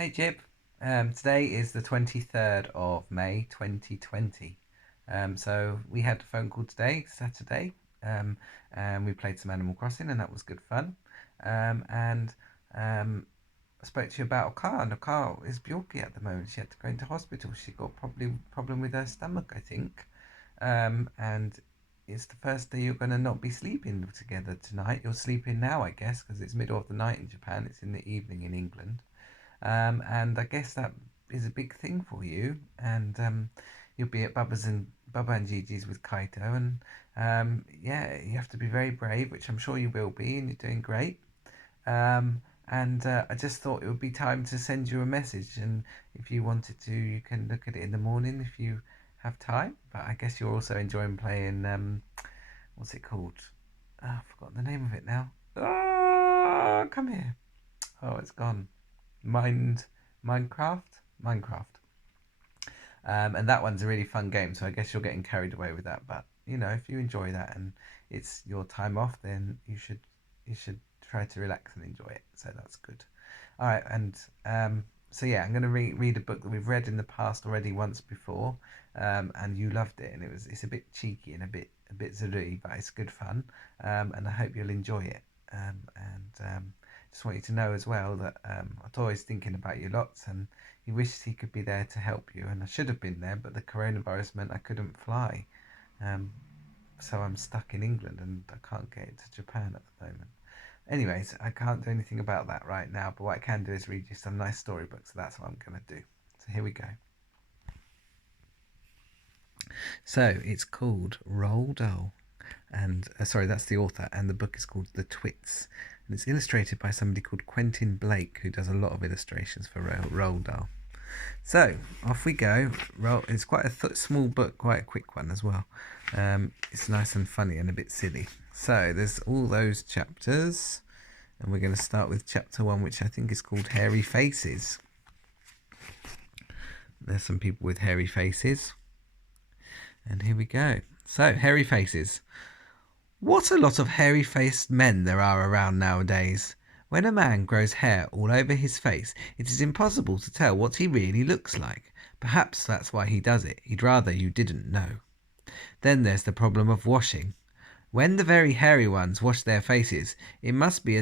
Hey Jib, today is the 23rd of May 2020. So we had a phone call today, Saturday, um, and we played some Animal Crossing and that was good fun. And I spoke to you about a car, and a car is Bjorky at the moment. She had to go into hospital. She got probably problem with her stomach, I think. And it's the first day you're going to not be sleeping together tonight. You're sleeping now, I guess, because it's middle of the night in Japan. It's in the evening in England. And I guess that is a big thing for you. And you'll be at Bubba and Gigi's with Kaito, and yeah, you have to be very brave, which I'm sure you will be, and you're doing great. And I just thought it would be time to send you a message, and if you wanted to, you can look at it in the morning if you have time. But I guess you're also enjoying playing. What's it called? Oh, I've forgotten the name of it now. Oh, come here. Oh, it's gone. Mind Minecraft. Minecraft. And that one's a really fun game. So I guess you're getting carried away with that. But you know, if you enjoy that and it's your time off, then you should try to relax and enjoy it. So that's good. All right, and so yeah, I'm going to read a book that we've read in the past already once before, and you loved it, and it's a bit cheeky and a bit zurui, but it's good fun, and I hope you'll enjoy it. And just want you to know as well that I was always thinking about you lots, and he wished he could be there to help you, and I should have been there, but the coronavirus meant I couldn't fly, um, so I'm stuck in England and I can't get to Japan at the moment. Anyways, I can't do anything about that right now, but what I can do is read you some nice storybooks, so that's what I'm going to do. So here we go. So it's called Roald Dahl, and sorry, that's the author, and the book is called The Twits, and it's illustrated by somebody called Quentin Blake, who does a lot of illustrations for Roald Dahl. So off we go. It's quite a small book, quite a quick one as well. It's nice and funny and a bit silly. So there's all those chapters, and we're going to start with chapter 1, which I think is called Hairy Faces. There's some people with hairy faces, and here we go. So, hairy faces. What a lot of hairy-faced men there are around nowadays. When a man grows hair all over his face, it is impossible to tell what he really looks like. Perhaps that's why he does it. He'd rather you didn't know. Then there's the problem of washing. When the very hairy ones wash their faces, it must be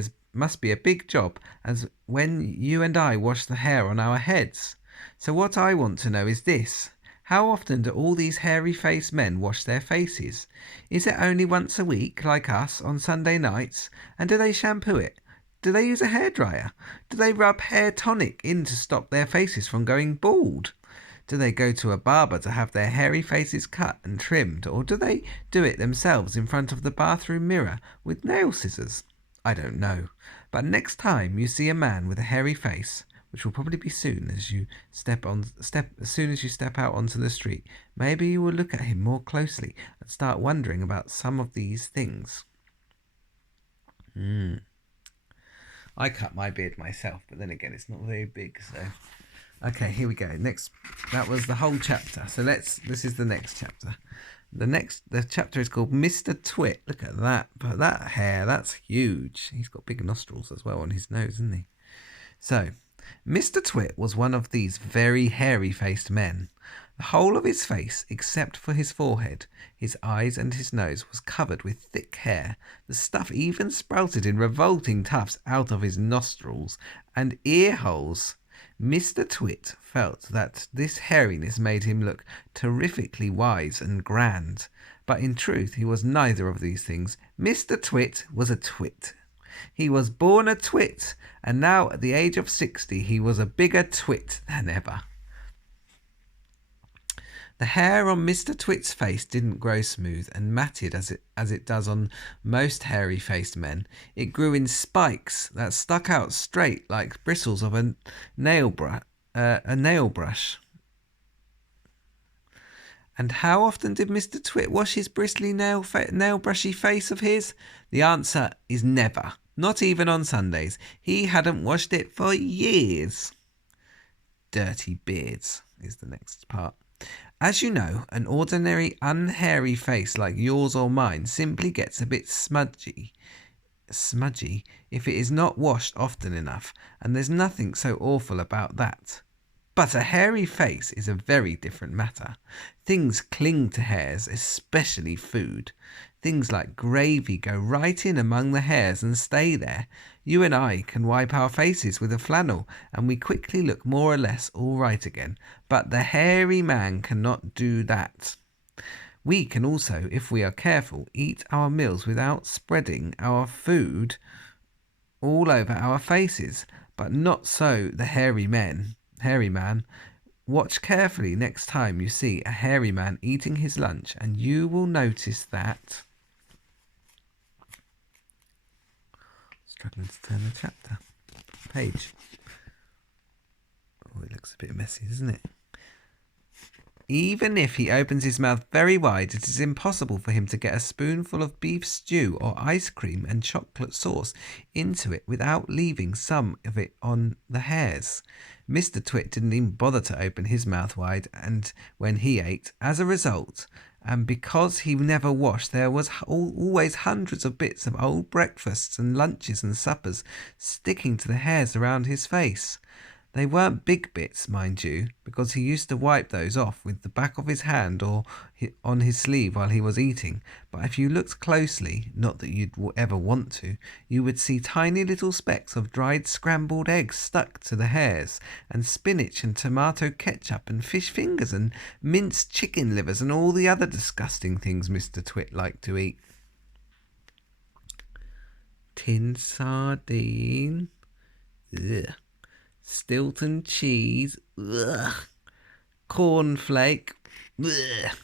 a big job as when you and I wash the hair on our heads. So what I want to know is this. How often do all these hairy-faced men wash their faces? Is it only once a week, like us, on Sunday nights? And do they shampoo it? Do they use a hairdryer? Do they rub hair tonic in to stop their faces from going bald? Do they go to a barber to have their hairy faces cut and trimmed, or do they do it themselves in front of the bathroom mirror with nail scissors? I don't know. But next time you see a man with a hairy face, which will probably be soon as you as soon as you step out onto the street, maybe you will look at him more closely and start wondering about some of these things. I cut my beard myself, but then again, it's not very big, so. Okay, here we go. Next, that was the whole chapter. So this is the next chapter. The chapter is called Mr. Twit. Look at that. But that hair, that's huge. He's got big nostrils as well on his nose, isn't he? So, Mr. Twit was one of these very hairy-faced men. The whole of his face, except for his forehead, his eyes and his nose, was covered with thick hair. The stuff even sprouted in revolting tufts out of his nostrils and ear holes. Mr. Twit felt that this hairiness made him look terrifically wise and grand, but in truth he was neither of these things. Mr. Twit was a twit. He was born a twit, and now at the age of 60 he was a bigger twit than ever. The hair on Mr. Twit's face didn't grow smooth and matted as it does on most hairy-faced men. It grew in spikes that stuck out straight like bristles of a nail brush. And how often did Mr. Twit wash his bristly nail-brushy face of his? The answer is never. Not even on Sundays. He hadn't washed it for years. Dirty beards is the next part. As you know, an ordinary unhairy face like yours or mine simply gets a bit smudgy smudgy if it is not washed often enough, and there's nothing so awful about that. But a hairy face is a very different matter. Things cling to hairs, especially food. Things like gravy go right in among the hairs and stay there. You and I can wipe our faces with a flannel, and we quickly look more or less all right again. But the hairy man cannot do that. We can also, if we are careful, eat our meals without spreading our food all over our faces, but not so the hairy man. Watch carefully next time you see a hairy man eating his lunch, and you will notice that. Struggling to turn the chapter page. Oh, it looks a bit messy, doesn't it? Even if he opens his mouth very wide, it is impossible for him to get a spoonful of beef stew or ice cream and chocolate sauce into it without leaving some of it on the hairs. Mr. Twit didn't even bother to open his mouth wide, and when he ate, as a result, and because he never washed, there was always hundreds of bits of old breakfasts and lunches and suppers sticking to the hairs around his face. They weren't big bits, mind you, because he used to wipe those off with the back of his hand or on his sleeve while he was eating. But if you looked closely, not that you'd ever want to, you would see tiny little specks of dried scrambled eggs stuck to the hairs, and spinach and tomato ketchup and fish fingers and minced chicken livers and all the other disgusting things Mr. Twit liked to eat. Tin sardine. Ugh. Stilton cheese, ugh. Cornflake, ugh.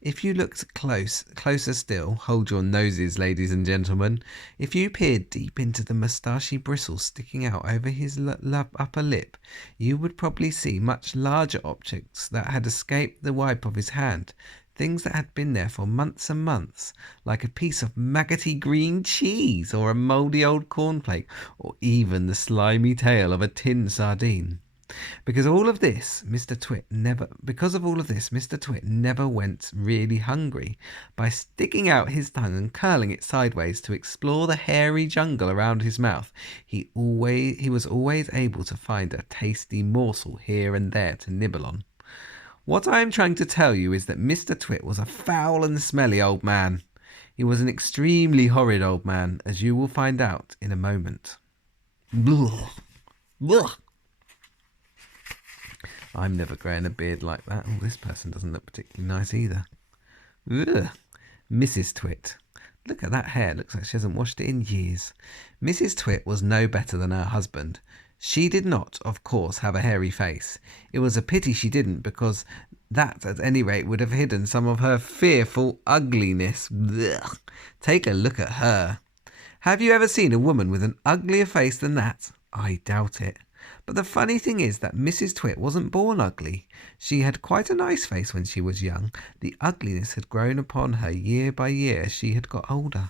If you looked closer still, hold your noses, ladies and gentlemen. If you peered deep into the moustachy bristles sticking out over his upper lip, you would probably see much larger objects that had escaped the wipe of his hand. Things that had been there for months and months, like a piece of maggoty green cheese or a mouldy old cornflake, or even the slimy tail of a tin sardine. Because of all of this, Mr. Twit never went really hungry. By sticking out his tongue and curling it sideways to explore the hairy jungle around his mouth, he was always able to find a tasty morsel here and there to nibble on. What I am trying to tell you is that Mr. Twit was a foul and smelly old man. He was an extremely horrid old man, as you will find out in a moment. Blah. Blah. I'm never growing a beard like that. Oh, this person doesn't look particularly nice either. Ugh. Mrs. Twit. Look at that hair. Looks like she hasn't washed it in years. Mrs. Twit was no better than her husband. She did not, of course, have a hairy face. It was a pity she didn't, because that, at any rate, would have hidden some of her fearful ugliness. Blech. Take a look at her. Have you ever seen a woman with an uglier face than that? I doubt it. But the funny thing is that Mrs. Twit wasn't born ugly. She had quite a nice face when she was young. The ugliness had grown upon her year by year as she had got older.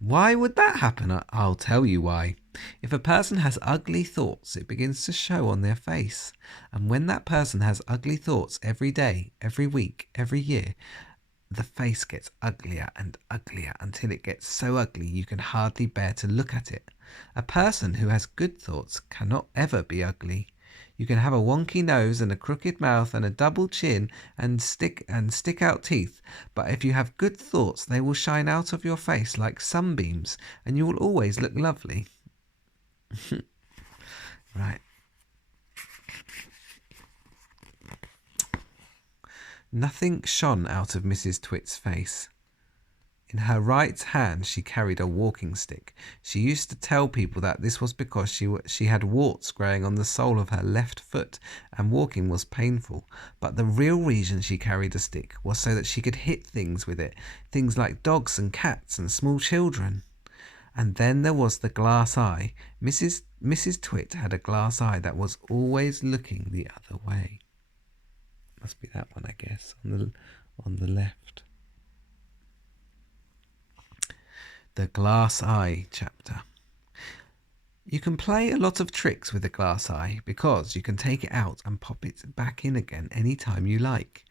Why would that happen? I'll tell you why. If a person has ugly thoughts, it begins to show on their face. And when that person has ugly thoughts every day, every week, every year, the face gets uglier and uglier until it gets so ugly you can hardly bear to look at it. A person who has good thoughts cannot ever be ugly. You can have a wonky nose and a crooked mouth and a double chin and stick out teeth, but if you have good thoughts, they will shine out of your face like sunbeams, and you will always look lovely. Right. Nothing shone out of Mrs. Twit's face. In her right hand she carried a walking stick. She used to tell people that this was because she had warts growing on the sole of her left foot and walking was painful. But the real reason she carried a stick was so that she could hit things with it, things like dogs and cats and small children. And then there was the glass eye. Mrs. Twit had a glass eye that was always looking the other way. Must be that one, I guess, on the left. The glass eye chapter. You can play a lot of tricks with a glass eye because you can take it out and pop it back in again any time you like.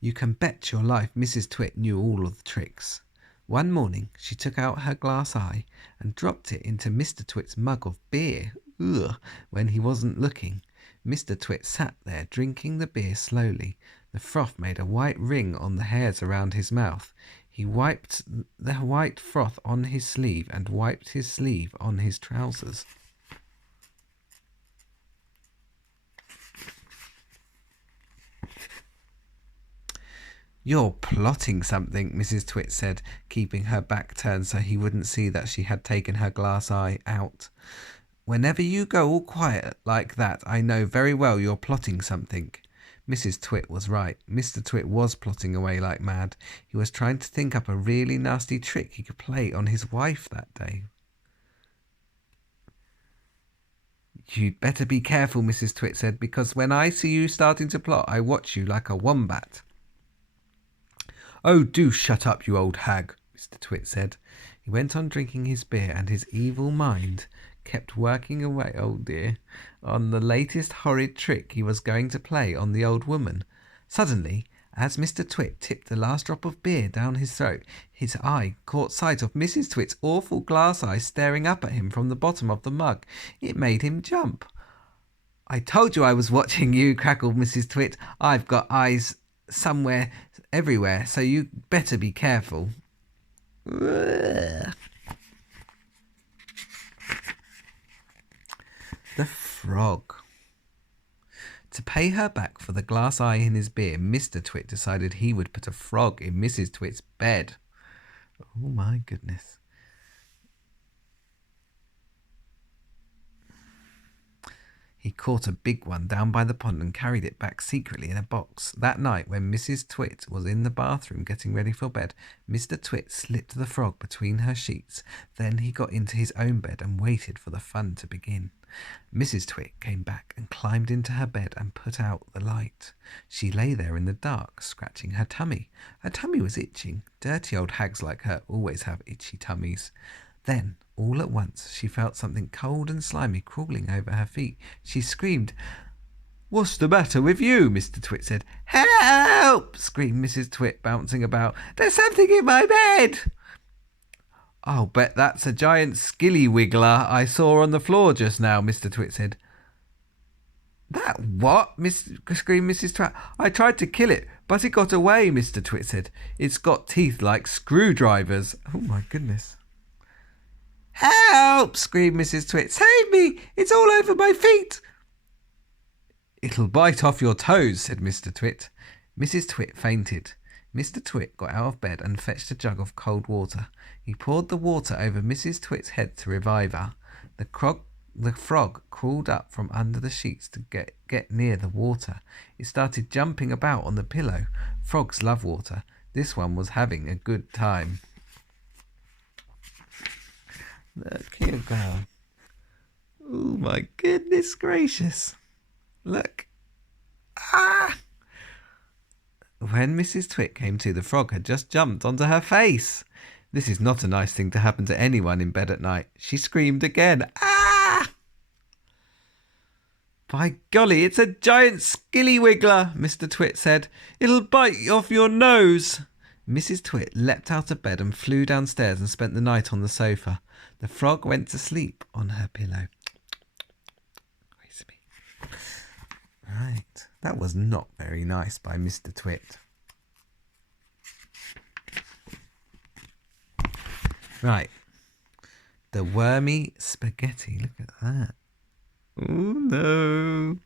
You can bet your life Mrs. Twit knew all of the tricks. One morning she took out her glass eye and dropped it into Mr. Twit's mug of beer. Ugh, when he wasn't looking. Mr. Twit sat there drinking the beer slowly. The froth made a white ring on the hairs around his mouth. He wiped the white froth on his sleeve and wiped his sleeve on his trousers. "You're plotting something," Mrs. Twit said, keeping her back turned so he wouldn't see that she had taken her glass eye out. "Whenever you go all quiet like that, I know very well you're plotting something." Mrs. Twit was right. Mr. Twit was plotting away like mad. He was trying to think up a really nasty trick he could play on his wife that day. "You'd better be careful," Mrs. Twit said, "because when I see you starting to plot, I watch you like a wombat." "Oh, do shut up, you old hag," Mr. Twit said. He went on drinking his beer, and his evil mind kept working away, oh dear, on the latest horrid trick he was going to play on the old woman. Suddenly, as Mr. Twit tipped the last drop of beer down his throat, his eye caught sight of Mrs. Twit's awful glass eye staring up at him from the bottom of the mug. It made him jump. "I told you I was watching you," crackled Mrs. Twit. "I've got eyes somewhere, everywhere, so you better be careful." The frog. To pay her back for the glass eye in his beer, Mr. Twit decided he would put a frog in Mrs. Twit's bed. Oh my goodness. He caught a big one down by the pond and carried it back secretly in a box. That night, when Mrs. Twit was in the bathroom getting ready for bed, Mr. Twit slipped the frog between her sheets. Then he got into his own bed and waited for the fun to begin. Mrs. Twit came back and climbed into her bed and put out the light. She lay there in the dark, scratching her tummy. Her tummy was itching. Dirty old hags like her always have itchy tummies. Then, all at once, she felt something cold and slimy crawling over her feet. She screamed. "What's the matter with you?" Mr. Twit said. "Help!" screamed Mrs. Twit, bouncing about. "There's something in my bed." "I'll bet that's a giant skilly wiggler I saw on the floor just now," Mr. Twit said. "That what?" screamed Mrs. Twit. "I tried to kill it, but it got away," Mr. Twit said. "It's got teeth like screwdrivers." Oh my goodness. "Help!" screamed Mrs. Twit. "Save me! It's all over my feet." "It'll bite off your toes," said Mr. Twit. Mrs. Twit fainted. Mr. Twit got out of bed and fetched a jug of cold water. He poured the water over Mrs. Twit's head to revive her. The frog crawled up from under the sheets to get near the water. It started jumping about on the pillow. Frogs love water. This one was having a good time. Look here, girl. Oh my goodness gracious. Look. Ah! When Mrs. Twit came to, the frog had just jumped onto her face. This is not a nice thing to happen to anyone in bed at night. She screamed again. Ah! "By golly, it's a giant skilly wiggler," Mr. Twit said. "It'll bite off your nose." Mrs. Twit leapt out of bed and flew downstairs and spent the night on the sofa. The frog went to sleep on her pillow. Right, that was not very nice by Mr. Twit. Right, the wormy spaghetti. Look at that. Oh no.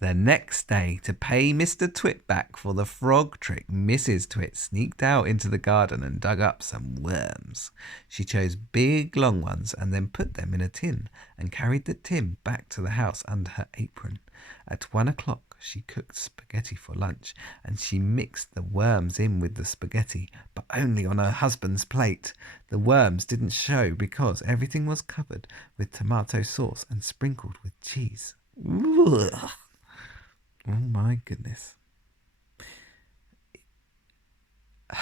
The next day, to pay Mr. Twit back for the frog trick, Mrs. Twit sneaked out into the garden and dug up some worms. She chose big long ones and then put them in a tin and carried the tin back to the house under her apron. At 1 o'clock, she cooked spaghetti for lunch, and she mixed the worms in with the spaghetti, but only on her husband's plate. The worms didn't show because everything was covered with tomato sauce and sprinkled with cheese. Ugh. Oh my goodness.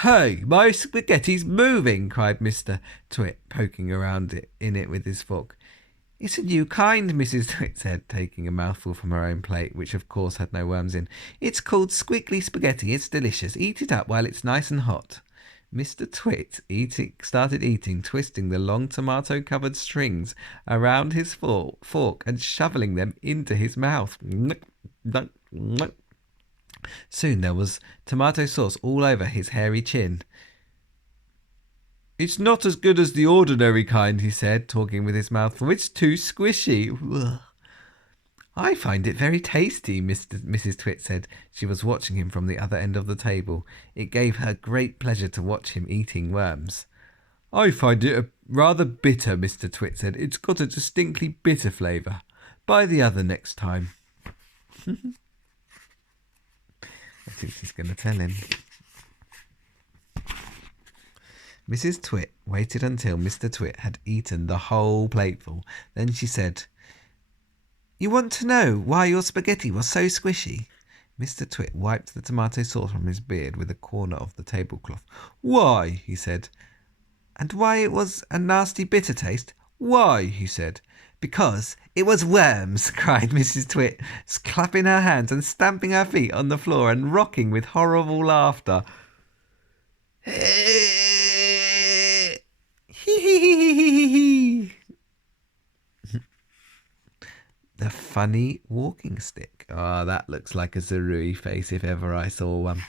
"Hey, my spaghetti's moving," cried Mr. Twit, poking around in it with his fork. It's a new kind, Mrs. Twit said, taking a mouthful from her own plate, which of course had no worms in. It's called squiggly spaghetti. It's delicious. Eat it up while it's nice and hot. Mr. Twit started eating, twisting the long tomato-covered strings around his fork and shoveling them into his mouth. Soon there was tomato sauce all over his hairy chin. It's not as good as the ordinary kind, he said, talking with his mouth full. It's too squishy. Ugh. I find it very tasty, Mrs. Twit said. She was watching him from the other end of the table. It gave her great pleasure to watch him eating worms. I find it rather bitter, Mr. Twit said. It's got a distinctly bitter flavour. Buy the other next time. I think she's going to tell him. Mrs. Twit waited until Mr. Twit had eaten the whole plateful. Then she said, You want to know why your spaghetti was so squishy? Mr. Twit wiped the tomato sauce from his beard with a corner of the tablecloth. Why? He said. And why it was a nasty bitter taste? Why? He said. Because it was worms, cried Mrs. Twit, clapping her hands and stamping her feet on the floor and rocking with horrible laughter. The funny walking stick. Ah, that looks like a Zarui face if ever I saw one.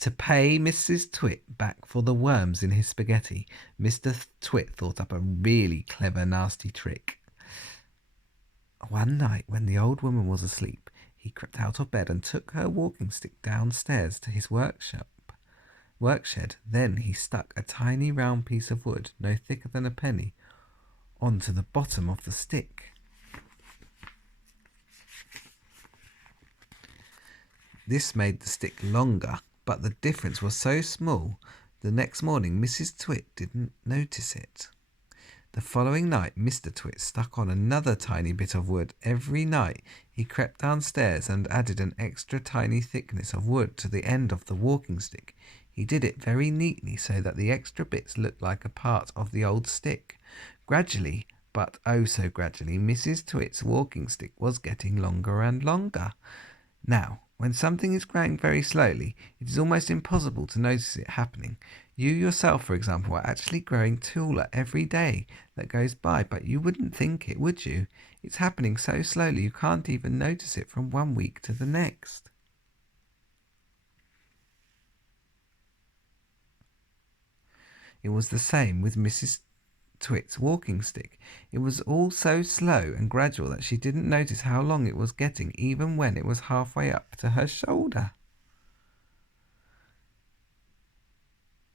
To pay Mrs. Twit back for the worms in his spaghetti, Mr. Twit thought up a really clever, nasty trick. One night, when the old woman was asleep, he crept out of bed and took her walking stick downstairs to his workshed. Then he stuck a tiny round piece of wood, no thicker than a penny, onto the bottom of the stick. This made the stick longer, but the difference was so small, the next morning Mrs. Twit didn't notice it. The following night, Mr. Twit stuck on another tiny bit of wood. Every night he crept downstairs and added an extra tiny thickness of wood to the end of the walking stick. He did it very neatly so that the extra bits looked like a part of the old stick. Gradually, but oh so gradually, Mrs. Twit's walking stick was getting longer and longer. Now, when something is growing very slowly, it is almost impossible to notice it happening. You yourself, for example, are actually growing taller every day that goes by, but you wouldn't think it, would you? It's happening so slowly you can't even notice it from one week to the next. It was the same with Mrs. Twit's walking stick. It was all so slow and gradual that she didn't notice how long it was getting, even when it was halfway up to her shoulder.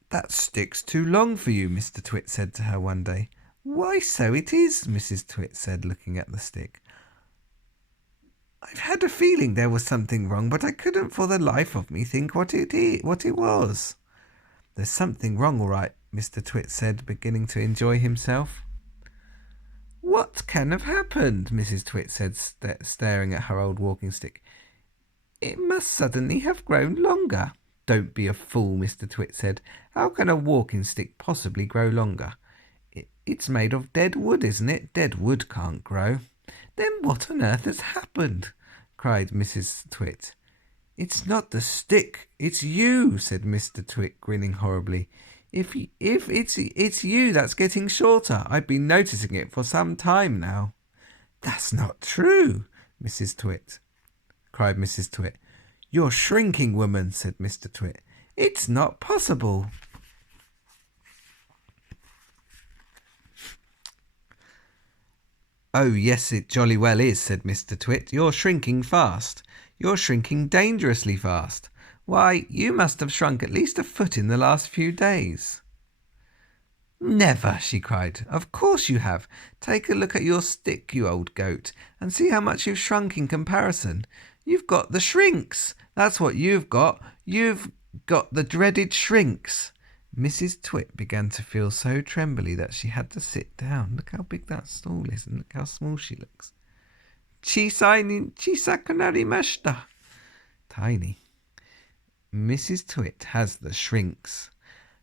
That stick's too long for you, Mr. Twit said to her one day. Why, so it is, Mrs. Twit said, looking at the stick. I've had a feeling there was something wrong, but I couldn't for the life of me think what it was. There's something wrong, all right, Mr. Twit said, beginning to enjoy himself. What can have happened? Mrs. Twit said, staring at her old walking stick. It must suddenly have grown longer. Don't be a fool, Mr. Twit said. How can a walking stick possibly grow longer? It's made of dead wood, isn't it? Dead wood can't grow. Then what on earth has happened? Cried Mrs. Twit. It's not the stick, it's you, said Mr. Twit, grinning horribly. If it's you that's getting shorter. I've been noticing it for some time now. That's not true, cried Mrs. Twit. You're shrinking, woman, said Mr. Twit. It's not possible. Oh, yes, it jolly well is, said Mr. Twit. You're shrinking fast. You're shrinking dangerously fast. Why, you must have shrunk at least a foot in the last few days. Never, she cried. Of course you have. Take a look at your stick, you old goat, and see how much you've shrunk in comparison. You've got the shrinks. That's what you've got. You've got the dreaded shrinks. Mrs. Twit began to feel so trembly that she had to sit down. Look how big that stool is, and look how small she looks. Chisai ni chisakunarimashita. Tiny. Mrs. Twit has the shrinks.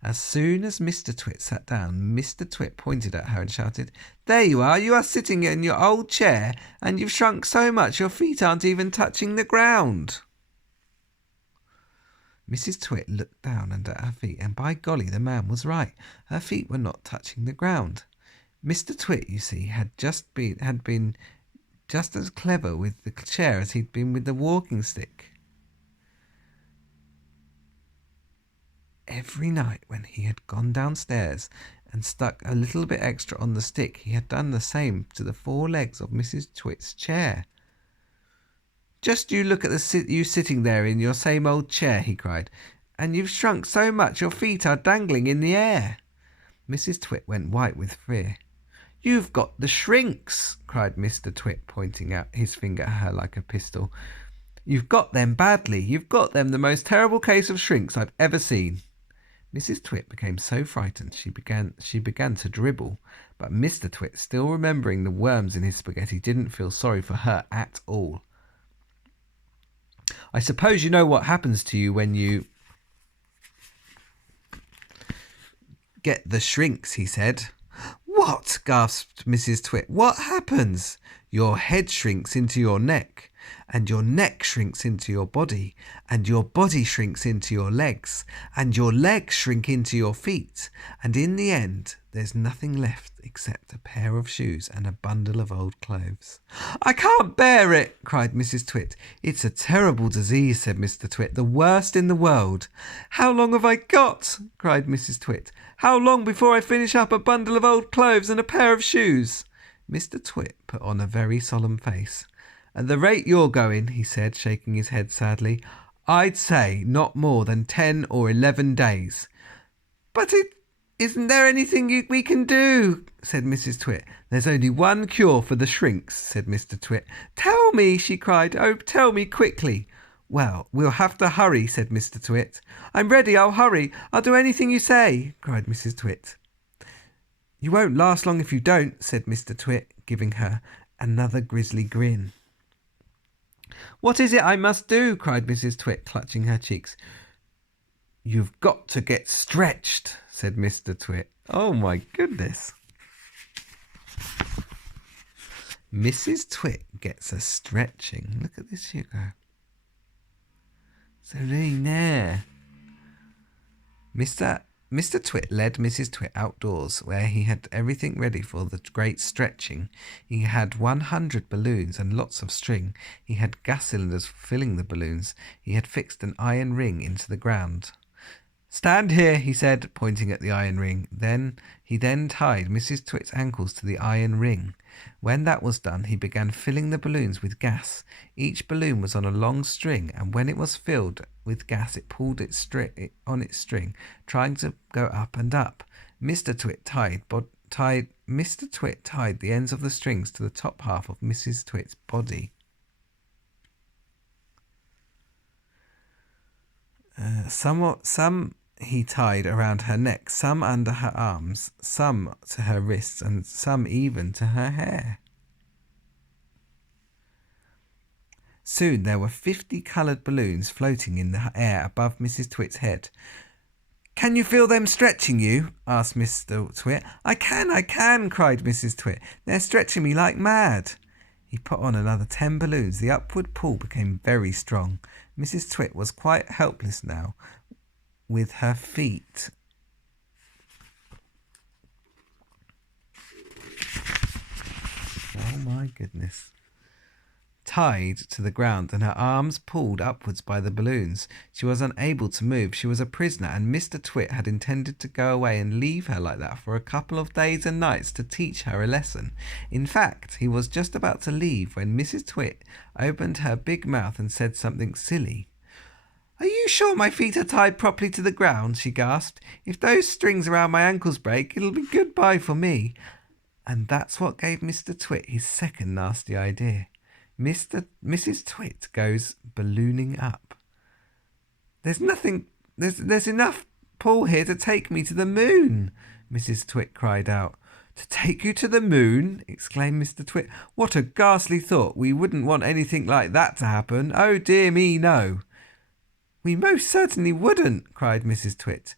As soon as Mr. Twit sat down, Mr. Twit pointed at her and shouted, "There you are! You are sitting in your old chair, and you've shrunk so much your feet aren't even touching the ground." Mrs. Twit looked down under her feet, and by golly, the man was right. Her feet were not touching the ground. Mr. Twit, you see, had been just as clever with the chair as he'd been with the walking stick. Every night when he had gone downstairs and stuck a little bit extra on the stick, he had done the same to the four legs of Mrs. Twit's chair. "Just you look at you sitting there in your same old chair," he cried, "and you've shrunk so much your feet are dangling in the air." Mrs. Twit went white with fear. "You've got the shrinks," cried Mr. Twit, pointing out his finger at her like a pistol. "You've got them badly. You've got them the most terrible case of shrinks I've ever seen." Mrs. Twit became so frightened she began to dribble, but Mr. Twit, still remembering the worms in his spaghetti, didn't feel sorry for her at all. "I suppose you know what happens to you when you get the shrinks," he said. "What?" gasped Mrs. Twit. "What happens?" "Your head shrinks into your neck, and your neck shrinks into your body, and your body shrinks into your legs, and your legs shrink into your feet, and in the end there's nothing left except a pair of shoes and a bundle of old clothes." "I can't bear it," cried Mrs. Twit. "It's a terrible disease," said Mr. Twit, "the worst in the world." "How long have I got?" cried Mrs. Twit. "How long before I finish up a bundle of old clothes and a pair of shoes?" Mr. Twit put on a very solemn face. "At the rate you're going," he said, shaking his head sadly, "I'd say not more than 10 or 11 days. "But isn't there anything we can do?" said Mrs. Twit. "There's only one cure for the shrinks," said Mr. Twit. "Tell me," she cried. "Oh, tell me quickly." "Well, we'll have to hurry," said Mr. Twit. "I'm ready, I'll hurry. I'll do anything you say," cried Mrs. Twit. "You won't last long if you don't," said Mr. Twit, giving her another grisly grin. "What is it I must do?" cried Mrs. Twit, clutching her cheeks. "You've got to get stretched," said Mr. Twit. Oh my goodness. Mrs. Twit gets a stretching. Look at this, Hugo. So lean there. Mr. Twit led Mrs. Twit outdoors, where he had everything ready for the great stretching. He had 100 balloons and lots of string. He had gas cylinders filling the balloons. He had fixed an iron ring into the ground. "Stand here," he said, pointing at the iron ring. He then tied Mrs. Twit's ankles to the iron ring. When that was done, he began filling the balloons with gas. Each balloon was on a long string, and when it was filled with gas, it pulled on its string, trying to go up and up. Mr. Twit tied the ends of the strings to the top half of Mrs. Twit's body. Some he tied around her neck, some under her arms, some to her wrists, and some even to her hair. Soon there were 50 coloured balloons floating in the air above Mrs. Twit's head. "Can you feel them stretching you?" asked Mr. Twit. I can, cried Mrs. Twit. "They're stretching me like mad." He put on another 10 balloons. The upward pull became very strong. Mrs. Twit was quite helpless now, with her feet tied to the ground and her arms pulled upwards by the balloons. She was unable to move. She was a prisoner, and Mr. Twit had intended to go away and leave her like that for a couple of days and nights to teach her a lesson. In fact, he was just about to leave when Mrs. Twit opened her big mouth and said something silly. "Are you sure my feet are tied properly to the ground?" she gasped. "If those strings around my ankles break, it'll be goodbye for me." And that's what gave Mr. Twit his second nasty idea. Mrs. Twit goes ballooning up. There's enough pull here to take me to the moon," Mrs. Twit cried out. "To take you to the moon?" exclaimed Mr. Twit. "What a ghastly thought. We wouldn't want anything like that to happen. Oh dear me, no." "We most certainly wouldn't," cried Mrs. Twit.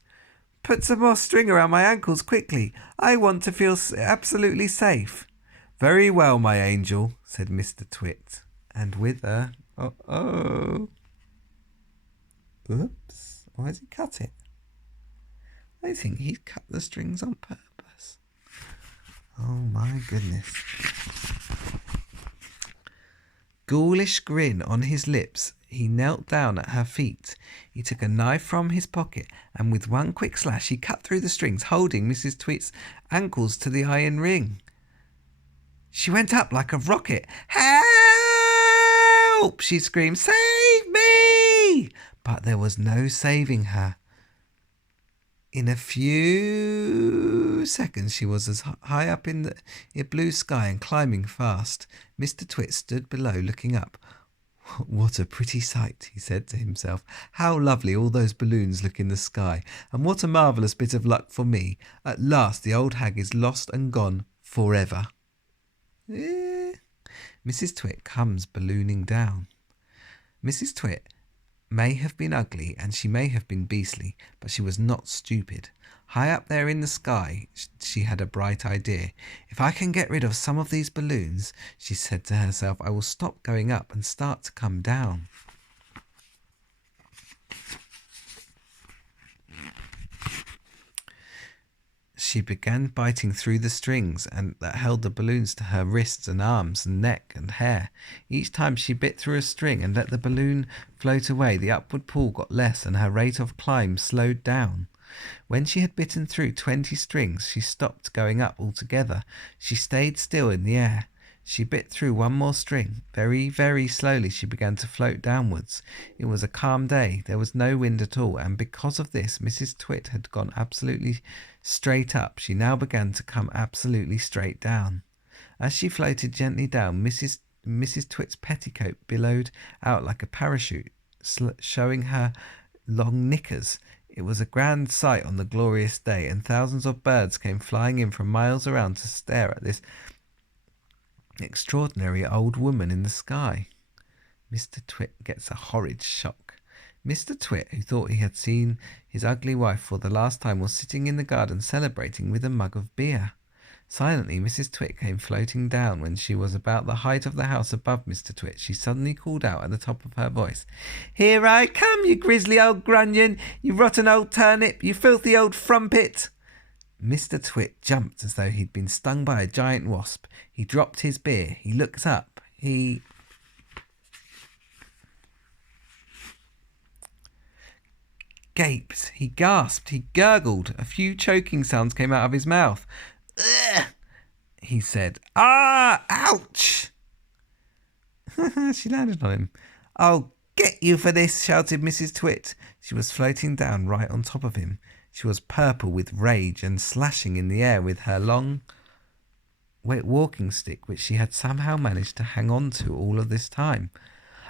Put some more string around my ankles quickly. I want to feel absolutely safe. Very well, my angel, said Mr. Twit. And with a... oh. Oops. Why has he cut it? I think he's cut the strings on purpose. Oh my goodness. Ghoulish grin on his lips, he knelt down at her feet. He took a knife from his pocket, and with one quick slash he cut through the strings, holding Mrs. Twit's ankles to the iron ring. She went up like a rocket. Help! She screamed. Save me! But there was no saving her. In a few seconds she was as high up in the blue sky and climbing fast. Mr. Twit stood below looking up. What a pretty sight, he said to himself. How lovely all those balloons look in the sky, and what a marvellous bit of luck for me. At last the old hag is lost and gone forever. Mrs. Twit comes ballooning down. Mrs. Twit may have been ugly and she may have been beastly, but she was not stupid. High up there in the sky, she had a bright idea. If I can get rid of some of these balloons, she said to herself, I will stop going up and start to come down. She began biting through the strings that held the balloons to her wrists and arms and neck and hair. Each time she bit through a string and let the balloon float away, the upward pull got less and her rate of climb slowed down. When she had bitten through 20 strings, she stopped going up altogether. She stayed still in the air. She bit through one more string. Very, very slowly she began to float downwards. It was a calm day. There was no wind at all, and because of this, Mrs. Twit had gone absolutely straight up. She now began to come absolutely straight down. As she floated gently down, Mrs. Twit's petticoat billowed out like a parachute, showing her long knickers. It was a grand sight on the glorious day, and thousands of birds came flying in from miles around to stare at this extraordinary old woman in the sky. Mr. Twit gets a horrid shock. Mr. Twit, who thought he had seen his ugly wife for the last time, was sitting in the garden celebrating with a mug of beer. Silently, Mrs. Twit came floating down. When she was about the height of the house above Mr. Twit, she suddenly called out at the top of her voice, Here I come, you grisly old grunion, you rotten old turnip, you filthy old frumpet. Mr. Twit jumped as though he'd been stung by a giant wasp. He dropped his beer. He looked up. He gaped. He gasped. He gurgled. A few choking sounds came out of his mouth. Ugh, he said. Ah! Ouch! She landed on him. I'll get you for this, shouted Mrs. Twit. She was floating down right on top of him. She was purple with rage and slashing in the air with her long wet walking stick, which she had somehow managed to hang on to all of this time.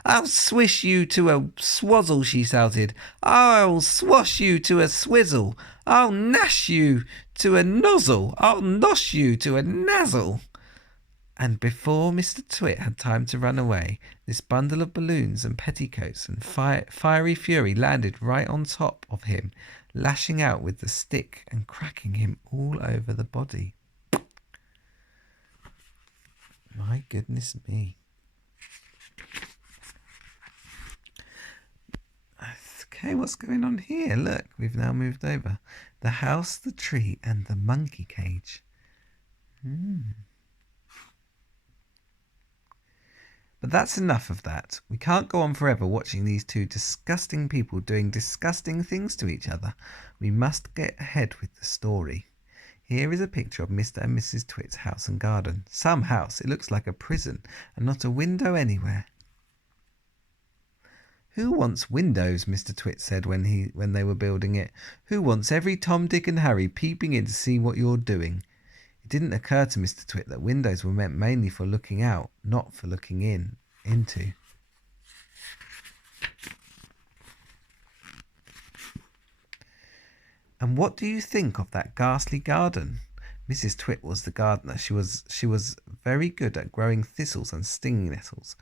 I'll swish you to a swazzle, she shouted. I'll swash you to a swizzle. I'll nash you to a nozzle. I'll nosh you to a nazzle. And before Mr. Twit had time to run away, this bundle of balloons and petticoats and fiery fury landed right on top of him, lashing out with the stick and cracking him all over the body. My goodness me. Okay, what's going on here? Look, we've now moved over. The house, the tree, and the monkey cage. But that's enough of that. We can't go on forever watching these two disgusting people doing disgusting things to each other. We must get ahead with the story. Here is a picture of Mr. and Mrs. Twit's house and garden. Some house. It looks like a prison, and not a window anywhere. Who wants windows? Mr. Twit said when they were building it. Who wants every Tom, Dick and Harry peeping in to see what you're doing? It didn't occur to Mr. Twit that windows were meant mainly for looking out, not for looking into. And what do you think of that ghastly garden? Mrs. Twit was the gardener. She was very good at growing thistles and stinging nettles.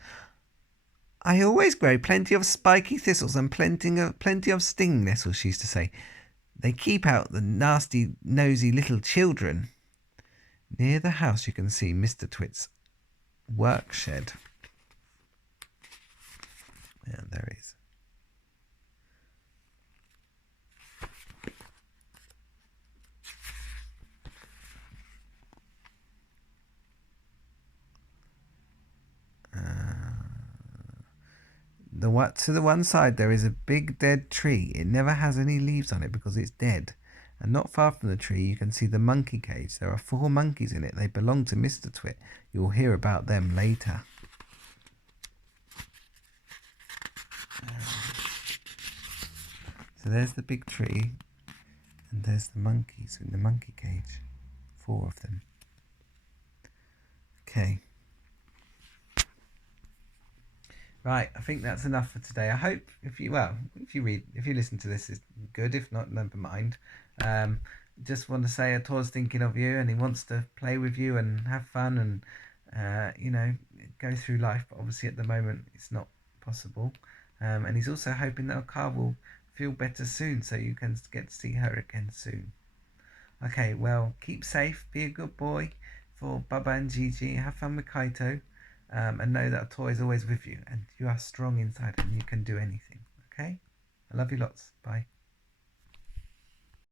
I always grow plenty of spiky thistles and plenty of stinging nettles, she used to say. They keep out the nasty, nosy little children. Near the house you can see Mr. Twits' work shed. Yeah, there he is. To the one side there is a big dead tree. It never has any leaves on it because it's dead. And not far from the tree you can see the monkey cage. There are 4 monkeys in it. They belong to Mr. Twit. You'll hear about them later. So there's the big tree and there's the monkeys in the monkey cage. 4 of them. Okay. Right, I think that's enough for today. I hope if you listen to this, is good. If not, never mind. Just want to say Ator's thinking of you, and he wants to play with you and have fun and go through life. But obviously, at the moment, it's not possible. And he's also hoping that Car will feel better soon, so you can get to see her again soon. Okay, well, keep safe, be a good boy for Baba and Gigi. Have fun with Kaito. And know that a toy is always with you and you are strong inside and you can do anything. Okay? I love you lots. Bye.